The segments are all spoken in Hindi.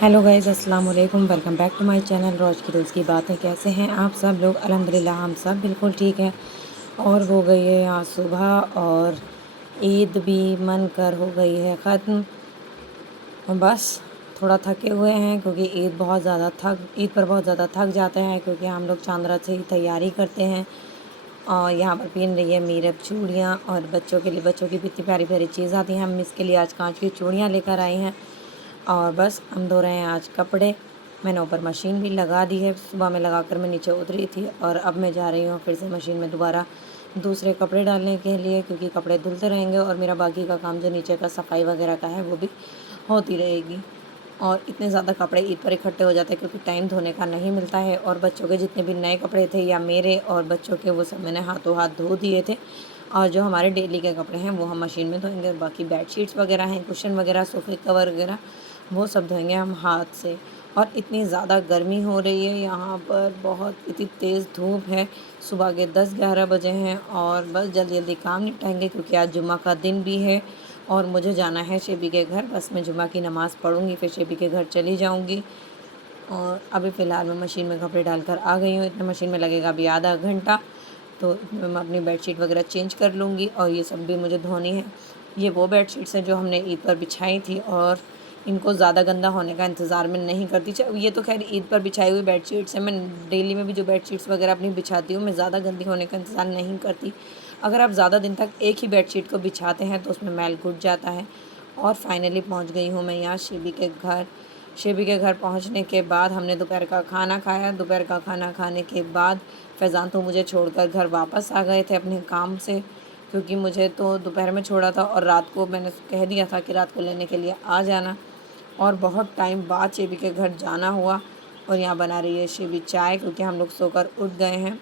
हेलो गाइस, अस्सलाम वालेकुम। Welcome back to my channel रोज की रोज़ की बातें। कैसे हैं आप सब लोग? अल्हम्दुलिल्लाह हम सब बिल्कुल ठीक हैं। और हो गई है आज सुबह, और ईद भी मन कर हो गई है ख़त्म। और बस थोड़ा थके हुए हैं क्योंकि ईद पर बहुत ज़्यादा थक जाते हैं, क्योंकि हम लोग चांद रात से ही तैयारी करते हैं। और यहाँ पर पहन रही है मीरब चूड़ियाँ, और बच्चों की भी इतनी प्यारी प्यारी चीज़ आती हैं। हम इसके लिए आज कांच की चूड़ियाँ लेकर आए हैं। और बस हम धो रहे हैं आज कपड़े। मैंने ऊपर मशीन भी लगा दी है, सुबह में लगा कर मैं नीचे उतरी थी, और अब मैं जा रही हूँ फिर से मशीन में दोबारा दूसरे कपड़े डालने के लिए, क्योंकि कपड़े धुलते रहेंगे और मेरा बाकी का काम जो नीचे का सफाई वगैरह का है वो भी होती रहेगी। और इतने ज़्यादा कपड़े ईद पर इकट्ठे हो जाते हैं क्योंकि टाइम धोने का नहीं मिलता है। और बच्चों के जितने भी नए कपड़े थे या मेरे और बच्चों के, वो सब मैंने हाथों हाथ धो दिए थे। और जो हमारे डेली के कपड़े हैं वो हम मशीन में धोएंगे, और बाकी बेडशीट्स वगैरह हैं, कुशन वगैरह, सोफे कवर वगैरह, वो सब धोएंगे हम हाथ से। और इतनी ज़्यादा गर्मी हो रही है यहाँ पर, बहुत इतनी तेज़ धूप है। सुबह के 10-11 बजे हैं, और बस जल्दी जल्दी काम निपटाएंगे क्योंकि आज जुम्मा का दिन भी है और मुझे जाना है शेबी के घर। बस मैं जुम्मा की नमाज़ पढ़ूँगी, फिर शेबी के घर चली जाऊँगी। और अभी फ़िलहाल मैं मशीन में कपड़े डालकर आ गई हूँ। इतने मशीन में लगेगा अभी आधा घंटा, तो मैं अपनी बेडशीट वगैरह चेंज कर लूँगी, और ये सब भी मुझे धोनी है। ये वो बेडशीट्स हैं जो हमने ईद पर बिछाई थी, और इनको ज़्यादा गंदा होने का इंतज़ार मैं नहीं करती। ये तो खैर ईद पर बिछाई हुई बेडशीट्स हैं। मैं डेली में भी जो बेडशीट्स वगैरह अपनी बिछाती हूँ, मैं ज़्यादा गंदी होने का इंतज़ार नहीं करती। अगर आप ज़्यादा दिन तक एक ही बेडशीट को बिछाते हैं तो उसमें मैल घुट जाता है। और फाइनली पहुँच गई हूँ मैं यहाँ शेबी के घर। शेबी के घर पहुँचने के बाद हमने दोपहर का खाना खाया। दोपहर का खाना खाने के बाद फैज़ान तो मुझे छोड़कर घर वापस आ गए थे अपने काम से, क्योंकि मुझे तो दोपहर में छोड़ा था और रात को मैंने कह दिया था कि रात को लेने के लिए आ जाना। और बहुत टाइम बाद शेबी के घर जाना हुआ। और यहाँ बना रही है शेबी चाय, क्योंकि हम लोग सोकर उठ गए हैं।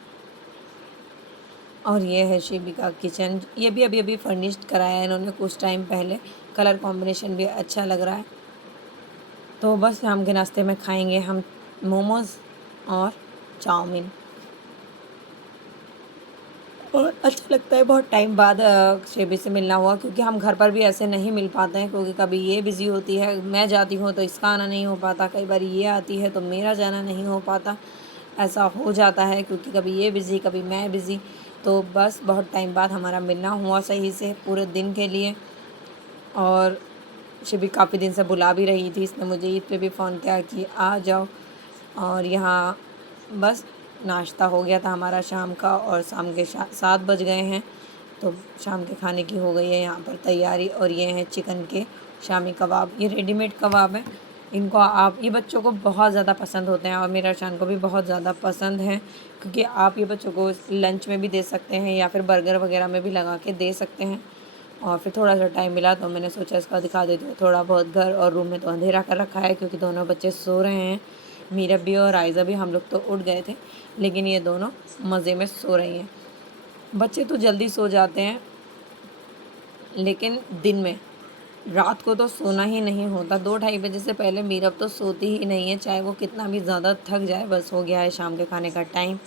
और ये है शेबी का किचन। ये भी अभी अभी फर्निश्ड कराया है इन्होंने कुछ टाइम पहले। कलर कॉम्बिनेशन भी अच्छा लग रहा है। तो बस शाम के नाश्ते में खाएंगे हम मोमोज़ और चाउमीन। और अच्छा लगता है बहुत टाइम बाद शेबी से मिलना हुआ, क्योंकि हम घर पर भी ऐसे नहीं मिल पाते हैं, क्योंकि कभी ये बिज़ी होती है, मैं जाती हूँ तो इसका आना नहीं हो पाता, कई बार ये आती है तो मेरा जाना नहीं हो पाता। ऐसा हो जाता है क्योंकि कभी ये बिज़ी कभी मैं बिज़ी। तो बस बहुत टाइम बाद हमारा मिलना हुआ सही से पूरे दिन के लिए। और शेबी काफ़ी दिन से बुला भी रही थी, इसने मुझे ईद पे भी फ़ोन किया कि आ जाओ। और यहाँ बस नाश्ता हो गया था हमारा शाम का, और शाम के 7 बज गए हैं, तो शाम के खाने की हो गई है यहाँ पर तैयारी। और ये हैं चिकन के शामी कबाब। ये रेडीमेड कबाब है। इनको आप ये बच्चों को बहुत ज़्यादा पसंद होते हैं, और मेरा शान को भी बहुत ज़्यादा पसंद है, क्योंकि आप ये बच्चों को लंच में भी दे सकते हैं या फिर बर्गर वगैरह में भी लगा के दे सकते हैं। और फिर थोड़ा सा टाइम मिला तो मैंने सोचा इसका दिखा देती हूँ थोड़ा बहुत घर। और रूम में तो अंधेरा कर रखा है क्योंकि दोनों बच्चे सो रहे हैं। मीरब भी और आयज़ा भी, हम लोग तो उठ गए थे, लेकिन ये दोनों मज़े में सो रही हैं। बच्चे तो जल्दी सो जाते हैं, लेकिन दिन में, रात को तो सोना ही नहीं होता। 2-2:30 बजे से पहले मीरब तो सोती ही नहीं है, चाहे वो कितना भी ज़्यादा थक जाए। बस हो गया है शाम के खाने का टाइम।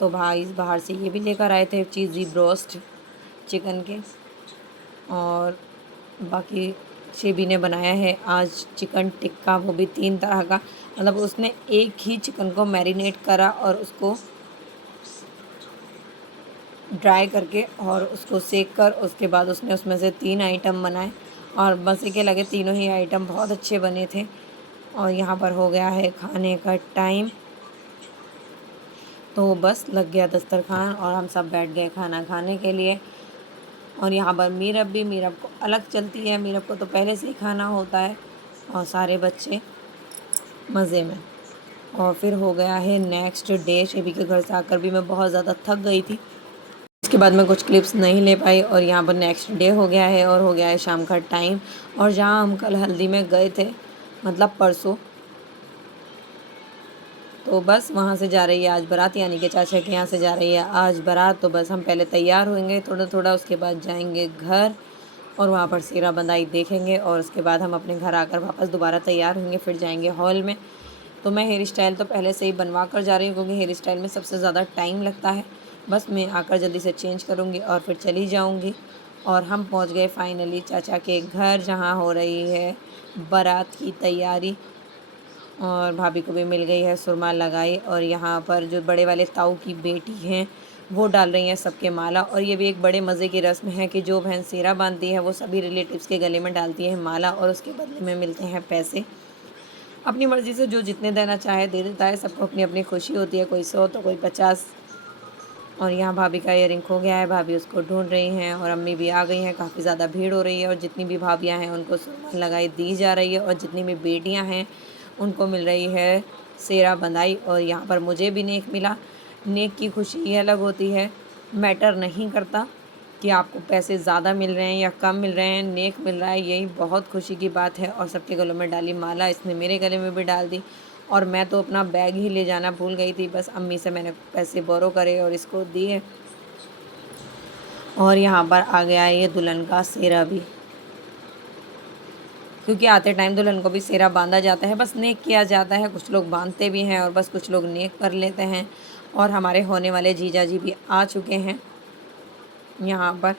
तो भाई बाहर से ये भी लेकर आए थे चीज़ी ब्रोस्ट चिकन के। और बाकी शेबी ने बनाया है आज चिकन टिक्का, वो भी 3 तरह का। मतलब उसने एक ही चिकन को मैरिनेट करा और उसको ड्राई करके और उसको सेक कर, उसके बाद उसने उसमें से 3 आइटम बनाए, और मज़े के लगे तीनों ही आइटम बहुत अच्छे बने थे। और यहाँ पर हो गया है खाने का टाइम, तो बस लग गया दस्तरखान और हम सब बैठ गए खाना खाने के लिए। और यहाँ पर मीरब को अलग चलती है, मीरब को तो पहले से ही खाना होता है, और सारे बच्चे मज़े में। और फिर हो गया है नेक्स्ट डे। शेबी के घर से आकर भी मैं बहुत ज़्यादा थक गई थी, इसके बाद मैं कुछ क्लिप्स नहीं ले पाई। और यहाँ पर नेक्स्ट डे हो गया है, और हो गया है शाम का टाइम। और जहाँ हम कल हल्दी में गए थे, मतलब परसों, तो बस वहाँ से जा रही है आज बारात, यानी कि चाचा के यहाँ से जा रही है आज बारात। तो बस हम पहले तैयार होंगे थोड़ा थोड़ा, उसके बाद जाएंगे घर और वहाँ पर सेहरा बंदाई देखेंगे, और उसके बाद हम अपने घर आकर वापस दोबारा तैयार होंगे, फिर जाएंगे हॉल में। तो मैं हेयर स्टाइल तो पहले से ही बनवा कर जा रही हूँ, क्योंकि हेयर स्टाइल में सबसे ज़्यादा टाइम लगता है। बस मैं आकर जल्दी से चेंज करूँगी और फिर चली जाऊँगी। और हम पहुँच गए फाइनली चाचा के घर, जहाँ हो रही है बारात की तैयारी। और भाभी को भी मिल गई है सुरमा लगाई। और यहाँ पर जो बड़े वाले ताऊ की बेटी हैं वो डाल रही हैं सबके माला। और ये भी एक बड़े मज़े की रस्म है कि जो बहन सेहरा बांधती है वो सभी रिलेटिव्स के गले में डालती है माला और उसके बदले में मिलते हैं पैसे। अपनी मर्ज़ी से जो जितने देना चाहे दे देता है, सबको अपनी अपनी खुशी होती है, कोई 100 तो कोई 50। और यहाँ भाभी का इयररिंग खो गया है, भाभी उसको ढूंढ रही हैं और अम्मी भी आ गई हैं। काफ़ी ज़्यादा भीड़ हो रही है और जितनी भी भाभियाँ हैं उनको सुरमा लगाई दी जा रही है और जितनी भी बेटियाँ हैं उनको मिल रही है सेहरा बंधाई। और यहाँ पर मुझे भी नेक मिला। नेक की खुशी ये अलग होती है, मैटर नहीं करता कि आपको पैसे ज़्यादा मिल रहे हैं या कम मिल रहे हैं, नेक मिल रहा है, यही बहुत खुशी की बात है। और सबके गलों में डाली माला, इसने मेरे गले में भी डाल दी। और मैं तो अपना बैग ही ले जाना भूल गई थी, बस अम्मी से मैंने पैसे बोरो करे और इसको दिए। और यहाँ पर आ गया है ये दुल्हन का सेहरा भी, क्योंकि आते टाइम दुल्हन को भी सेहरा बांधा जाता है, बस नेक किया जाता है। कुछ लोग बांधते भी हैं और बस कुछ लोग नेक कर लेते हैं। और हमारे होने वाले जीजा जी भी आ चुके हैं यहाँ पर।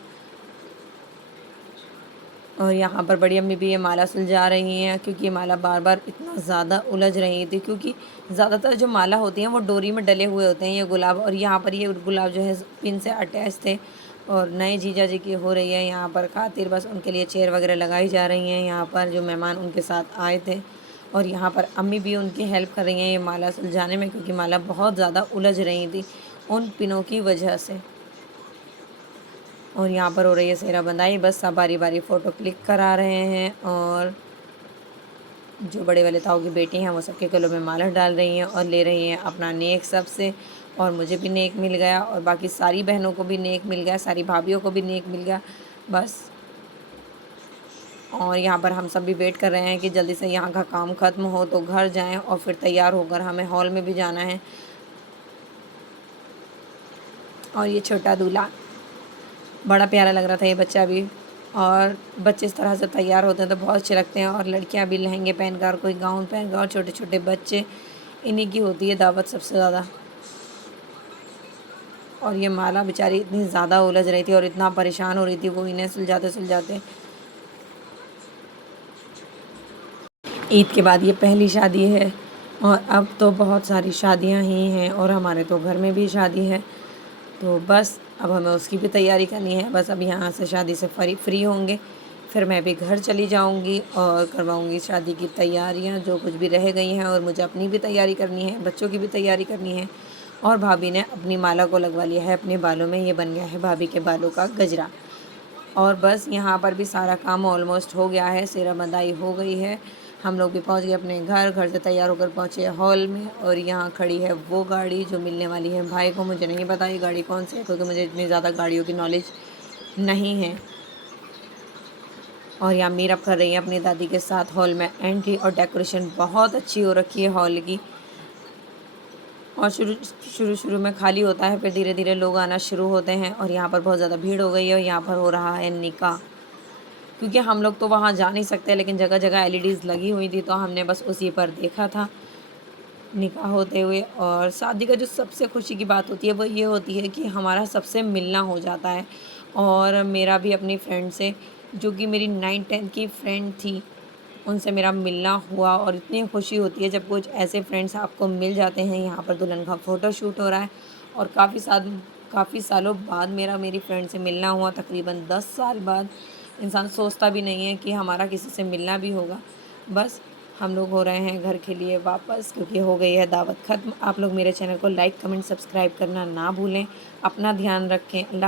और यहाँ पर बड़ी अम्मी भी ये माला सुलझा रही हैं, क्योंकि ये माला बार बार इतना ज़्यादा उलझ रही थी, क्योंकि ज़्यादातर जो माला होती हैं वो डोरी में डले हुए होते हैं ये गुलाब। और यहाँ पर ये गुलाब जो है पिन से अटैच थे। और नए जीजा जी की हो रही है यहाँ पर खातिर, बस उनके लिए चेयर वगैरह लगाई जा रही हैं यहाँ पर, जो मेहमान उनके साथ आए थे। और यहाँ पर अम्मी भी उनकी हेल्प कर रही हैं ये माला सुलझाने में, क्योंकि माला बहुत ज़्यादा उलझ रही थी उन पिनों की वजह से। और यहाँ पर हो रही है सेहरा बंधाई, बस सब बारी बारी फ़ोटो क्लिक करा रहे हैं। और जो बड़े वाले ताऊ की बेटी हैं वो सबके गलों में माला डाल रही हैं और ले रही हैं अपना नेक सबसे। और मुझे भी नेक मिल गया और बाकी सारी बहनों को भी नेक मिल गया, सारी भाभीयों को भी नेक मिल गया बस। और यहाँ पर हम सब भी वेट कर रहे हैं कि जल्दी से यहाँ का काम ख़त्म हो तो घर जाएं और फिर तैयार होकर हमें हॉल में भी जाना है। और ये छोटा दूल्हा बड़ा प्यारा लग रहा था, ये बच्चा भी। और बच्चे इस तरह से तैयार होते हैं तो बहुत अच्छे लगते हैं। और लड़कियां भी लहंगे पहनकर, कोई गाउन पहनकर, और छोटे छोटे बच्चे, इन्हीं की होती है दावत सबसे ज़्यादा। और ये माला बेचारी इतनी ज़्यादा उलझ रही थी और इतना परेशान हो रही थी वो इन्हें सुलझाते सुलझाते। ईद के बाद ये पहली शादी है और अब तो बहुत सारी शादियां ही हैं और हमारे तो घर में भी शादी है, तो बस अब हमें उसकी भी तैयारी करनी है। बस अब यहाँ से शादी से फ्री होंगे, फिर मैं भी घर चली जाऊँगी और करवाऊँगी शादी की तैयारियाँ जो कुछ भी रह गई हैं। और मुझे अपनी भी तैयारी करनी है, बच्चों की भी तैयारी करनी है। और भाभी ने अपनी माला को लगवा लिया है अपने बालों में, ये बन गया है भाभी के बालों का गजरा। और बस यहाँ पर भी सारा काम ऑलमोस्ट हो गया है, सेहरा बंधाई हो गई है। हम लोग भी पहुँच गए अपने घर, घर से तैयार होकर पहुँचे हॉल में। और यहाँ खड़ी है वो गाड़ी जो मिलने वाली है भाई को। मुझे नहीं पता ये गाड़ी कौन सी है, क्योंकि मुझे इतनी ज़्यादा गाड़ियों की नॉलेज नहीं है। और यहाँ मीरा कर रही है अपनी दादी के साथ हॉल में एंट्री। और डेकोरेशन बहुत अच्छी हो रखी है हॉल की। और शुरू शुरू में खाली होता है, फिर धीरे धीरे लोग आना शुरू होते हैं। और यहाँ पर बहुत ज़्यादा भीड़ हो गई है और यहाँ पर हो रहा है निकाह, क्योंकि हम लोग तो वहाँ जा नहीं सकते, लेकिन जगह जगह एलईडीज़ लगी हुई थी तो हमने बस उसी पर देखा था निकाह होते हुए। और शादी का जो सबसे खुशी की बात होती है वो ये होती है कि हमारा सबसे मिलना हो जाता है। और मेरा भी अपनी फ्रेंड से, जो कि मेरी 9th-10th की फ्रेंड थी, उनसे मेरा मिलना हुआ। और इतनी खुशी होती है जब कुछ ऐसे फ्रेंड्स आपको मिल जाते हैं। यहाँ पर दुल्हन का फ़ोटो शूट हो रहा है और काफ़ी सालों बाद मेरी फ्रेंड से मिलना हुआ, तकरीबन 10 साल बाद। इंसान सोचता भी नहीं है कि हमारा किसी से मिलना भी होगा। बस हम लोग हो रहे हैं घर के लिए वापस, क्योंकि हो गई है दावत ख़त्म। आप लोग मेरे चैनल को लाइक, कमेंट, सब्सक्राइब करना ना भूलें। अपना ध्यान रखें।